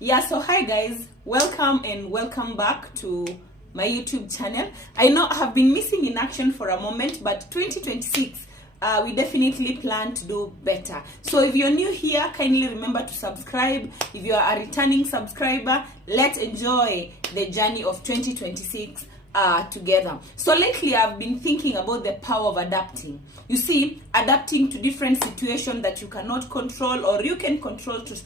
Yeah, so hi guys, welcome and welcome back to my YouTube channel. I know I have been missing in action for a moment, but 2026 we definitely plan to do better. So if you're new here, kindly remember to subscribe. If you are a returning subscriber, let's enjoy the journey of 2026 together. So lately I've been thinking about the power of adapting. You see, adapting to different situations that you cannot control or you can control to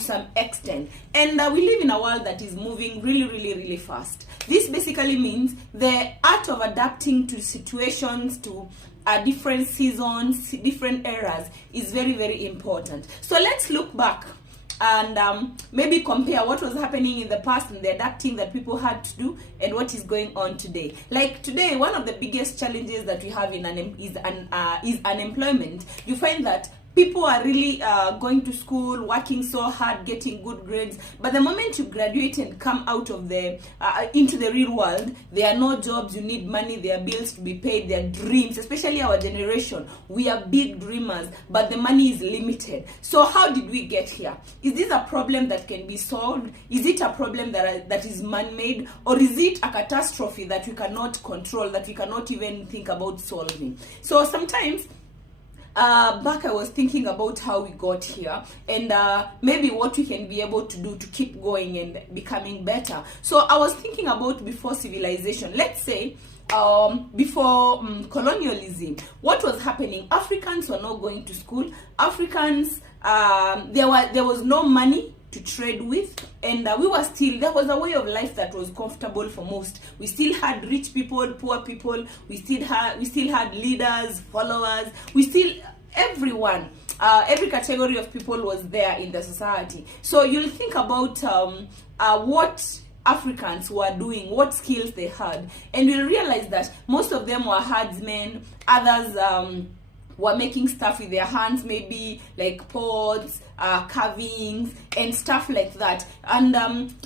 some extent. And we live in a world that is moving really fast. This basically means the art of adapting to situations, to different seasons, different eras is very important. So let's look back and maybe compare what was happening in the past and the adapting that people had to do and what is going on today. Like today, one of the biggest challenges that we have in is unemployment. You find that people are really going to school, working so hard, getting good grades, but the moment you graduate and come out of the into the real world, there are no jobs. You need money, there are bills to be paid, there are dreams. Especially our generation, we are big dreamers, but the money is limited. So how did we get here? Is this a problem that can be solved? Is it a problem that is man-made, or is it a catastrophe that we cannot control, that we cannot even think about solving? So sometimes back I was thinking about how we got here and maybe what we can be able to do to keep going and becoming better. So I was thinking about before civilization. Let's say before colonialism, what was happening? Africans were not going to school. Africans, there was no money to trade with, and there was a way of life that was comfortable for most. We still had rich people, poor people, we still had leaders, followers, everyone, every category of people was there in the society. So you'll think about what Africans were doing, what skills they had, and you'll realize that most of them were herdsmen. Others were making stuff with their hands, maybe like pots, carvings and stuff like that. And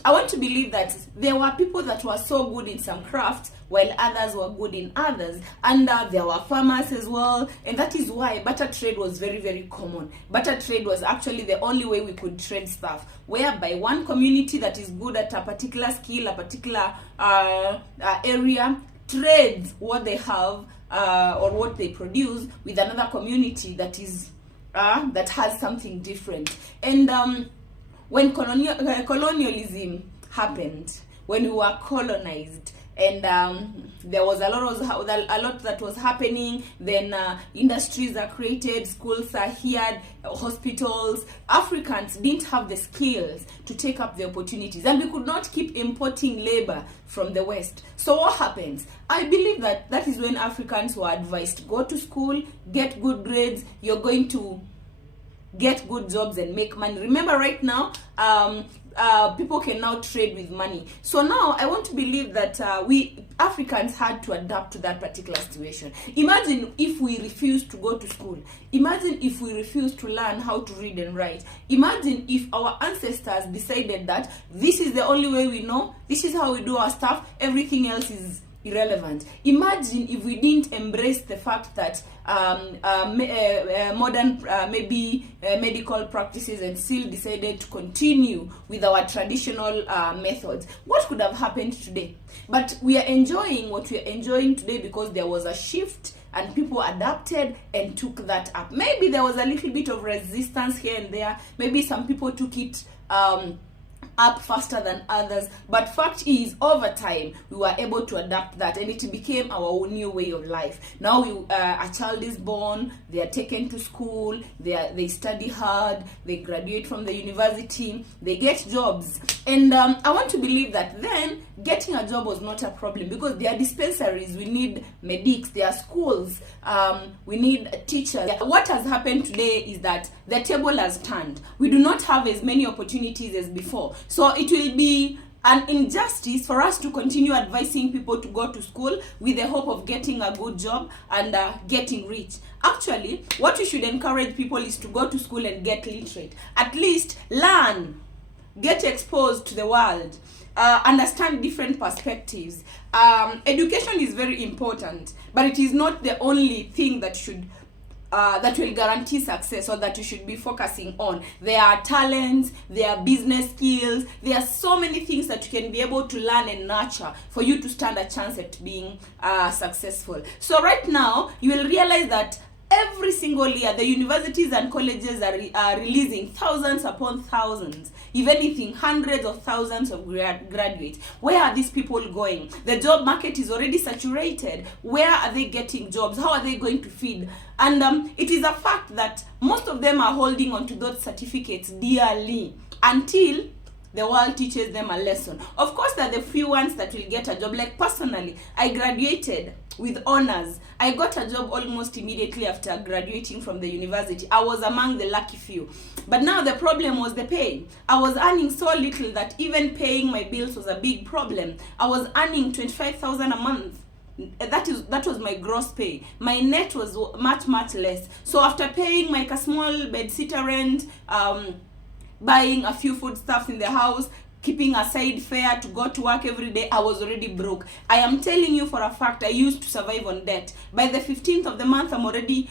I want to believe that there were people that were so good in some crafts while others were good in others, and there were farmers as well. And that is why barter trade was very common. Barter trade was actually the only way we could trade stuff, whereby one community that is good at a particular skill, a particular area, trades what they have or what they produce with another community that is that has something different. And when colonialism happened, when we were colonized, and there was a lot that was happening, then industries are created, schools are here, hospitals. Africans didn't have the skills to take up the opportunities, and we could not keep importing labor from the West. So what happens? I believe that is when Africans were advised, go to school, get good grades, you're going to get good jobs and make money. Remember, right now people can now trade with money. So now I want to believe that we Africans had to adapt to that particular situation. Imagine if we refused to go to school. Imagine if we refused to learn how to read and write. Imagine if our ancestors decided that this is the only way we know, this is how we do our stuff, everything else is irrelevant. Imagine if we didn't embrace the fact that modern medical practices and still decided to continue with our traditional methods. What could have happened today? But we are enjoying what we are enjoying today because there was a shift and people adapted and took that up. Maybe there was a little bit of resistance here and there. Maybe some people took it up faster than others, but fact is, over time we were able to adapt that, and it became our new way of life. Now a child is born, they are taken to school, they study hard, they graduate from the university, they get jobs, and I want to believe that then getting a job was not a problem because there are dispensaries, we need medics, there are schools, we need teachers. What has happened today is that the table has turned. We do not have as many opportunities as before. So it will be an injustice for us to continue advising people to go to school with the hope of getting a good job and getting rich. Actually, what we should encourage people is to go to school and get literate. At least learn, get exposed to the world, understand different perspectives. Education is very important, but it is not the only thing that should that will guarantee success, or that you should be focusing on. There are talents, there are business skills, there are so many things that you can be able to learn and nurture for you to stand a chance at being successful. So right now, you will realize that every single year, the universities and colleges are releasing thousands upon thousands, if anything, hundreds of thousands of graduates. Where are these people going? The job market is already saturated. Where are they getting jobs? How are they going to feed? And it is a fact that most of them are holding on to those certificates dearly until the world teaches them a lesson. Of course, there are the few ones that will get a job. Like personally, I graduated with honors. I got a job almost immediately after graduating from the university. I was among the lucky few. But now the problem was the pay. I was earning so little that even paying my bills was a big problem. I was earning 25,000 a month. That was my gross pay. My net was much less. So after paying like a small bed sitter rent, buying a few foodstuffs in the house, keeping aside fare to go to work every day, I was already broke. I am telling you for a fact, I used to survive on debt. By the 15th of the month, I'm already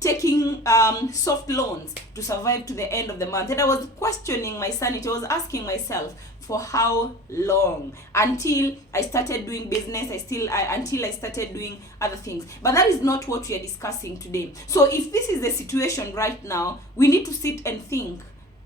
taking soft loans to survive to the end of the month. And I was questioning my sanity. I was asking myself, for how long? Until I started doing business, until I started doing other things. But that is not what we are discussing today. So if this is the situation right now, we need to sit and think,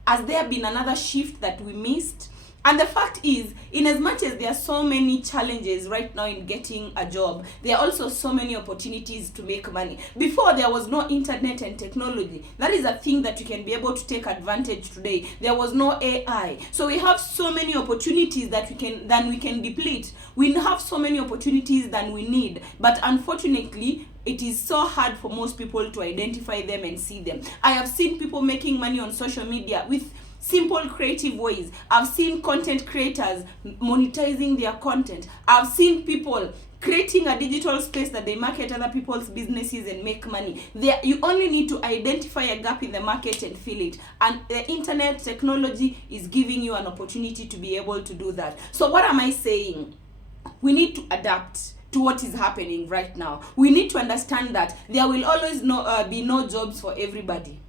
has there been another shift that we missed? And the fact is, in as much as there are so many challenges right now in getting a job, there are also so many opportunities to make money. Before, there was no internet and technology. That is a thing that you can be able to take advantage today. There was no AI. So we have so many opportunities that we can deplete. We have so many opportunities than we need. But unfortunately, it is so hard for most people to identify them and see them. I have seen people making money on social media with simple creative ways. I've seen content creators monetizing their content. I've seen people creating a digital space that they market other people's businesses and make money. You only need to identify a gap in the market and fill it. And the internet technology is giving you an opportunity to be able to do that. So what am I saying? We need to adapt to what is happening right now. We need to understand that there will always be no jobs for everybody.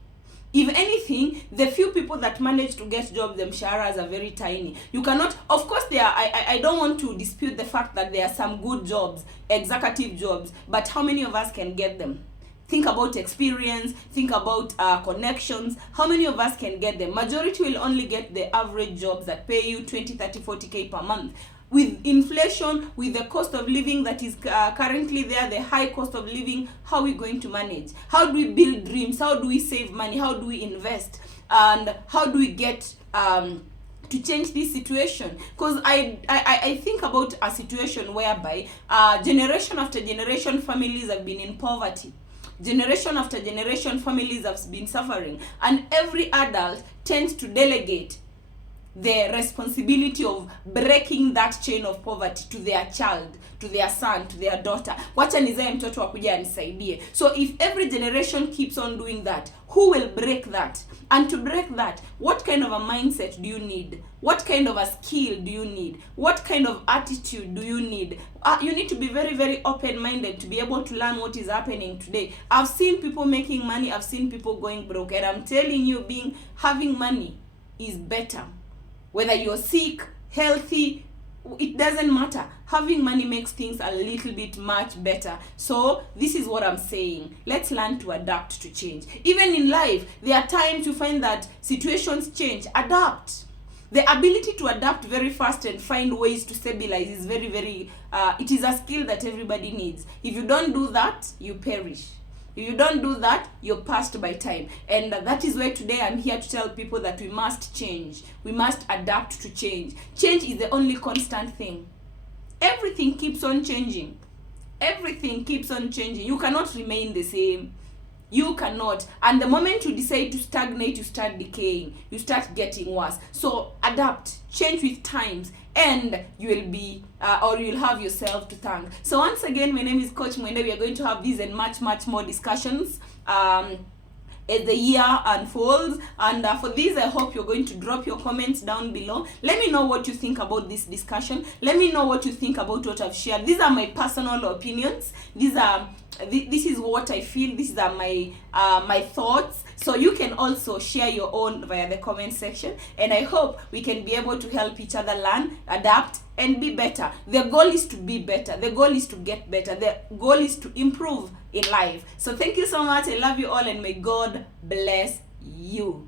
If anything, the few people that manage to get jobs, the msharas are very tiny. You cannot, of course, I don't want to dispute the fact that there are some good jobs, executive jobs, but how many of us can get them? Think about experience, think about connections. How many of us can get them? Majority will only get the average jobs that pay you 20, 30, 40K per month. With inflation, with the cost of living that is currently there, the high cost of living, how are we going to manage? How do we build dreams? How do we save money? How do we invest? And how do we get to change this situation? Because I think about a situation whereby generation after generation families have been in poverty. Generation after generation families have been suffering. And every adult tends to delegate the responsibility of breaking that chain of poverty to their child, to their son, to their daughter. Wacha nizae mtoto akuja anisaidie. So if every generation keeps on doing that, who will break that? And to break that, what kind of a mindset do you need? What kind of a skill do you need? What kind of attitude do you need? You need to be very, very open-minded to be able to learn what is happening today. I've seen people making money. I've seen people going broke. And I'm telling you, having money is better. Whether you're sick, healthy, it doesn't matter. Having money makes things a little bit much better. So this is what I'm saying. Let's learn to adapt to change. Even in life, there are times you find that situations change. Adapt. The ability to adapt very fast and find ways to stabilize is very, very, it is a skill that everybody needs. If you don't do that, you perish. If you don't do that, you're passed by time. And that is why today I'm here to tell people that we must change. We must adapt to change. Change is the only constant thing. Everything keeps on changing. Everything keeps on changing. You cannot remain the same. You cannot. And the moment you decide to stagnate, you start decaying. You start getting worse. So adapt. Change with times. And you will be, or you'll have yourself to thank. So once again, my name is Coach Mwende. We are going to have these and much more discussions as the year unfolds. And for this, I hope you're going to drop your comments down below. Let me know what you think about this discussion. Let me know what you think about what I've shared. These are my personal opinions. These are this is what I feel. These are my thoughts. So you can also share your own via the comment section, and I hope we can be able to help each other learn, adapt, and be better. The goal is to be better. The goal is to get better. The goal is to improve in life. So thank you so much. I love you all, and may God bless you.